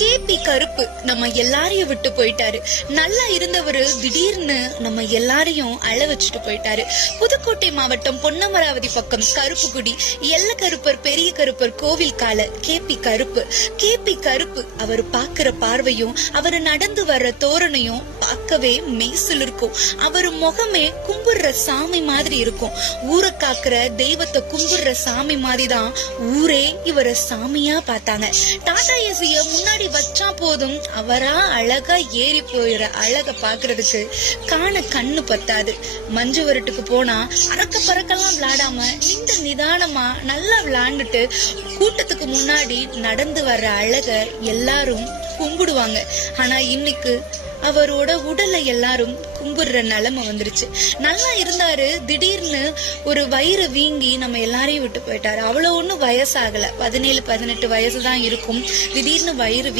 KP கருப்பு நம்ம எல்லாரையும் விட்டு போயிட்டாரு. நல்லா இருந்தவரு திடீர்னு நம்ம எல்லாரையும் அழ வச்சுட்டு போயிட்டாரு. புதுக்கோட்டை மாவட்டம் பொன்னமராவதி பக்கம் கருப்புக்குடி எல்ல கருப்பர் பெரிய கருப்பர் கோவில் கால கேபி கருப்பு அவர் பாக்குற பார்வையும் அவர் நடந்து வர்ற தோரணையும் பார்க்கவே மெய்சில் இருக்கும். அவர் முகமே கும்பிடுற சாமி மாதிரி இருக்கும். ஊரை காக்குற தெய்வத்தை கும்பிடுற சாமி மாதிரிதான் ஊரே இவரை சாமியா பார்த்தாங்க. டாடா ஏசிய முன்னாடி வச்சா போதும் அவரா அழகா ஏறி போயிற அழக பாக்குறதுக்கு காண கண்ணு பத்தாது. மஞ்சு வரட்டுக்கு போனா அறக்க பறக்கலாம் விளையாடாம நிதானமா நல்லா விளையாண்டுட்டு கூட்டத்துக்கு முன்னாடி நடந்து வர்ற அழக எல்லாரும் கும்பிடுவாங்க. ஆனா இன்னைக்கு அவரோட உடலை எல்லாரும் கும்பிடுற நிலைமை வந்துருச்சு. நல்லா இருந்தாரு, திடீர்னு ஒரு வயிறு வீங்கி நம்ம எல்லாரையும் விட்டு போயிட்டாரு. அவ்வளவு ஒண்ணும் வயசாகல, 17-18 வயசுதான் இருக்கும். திடீர்னு வயிறு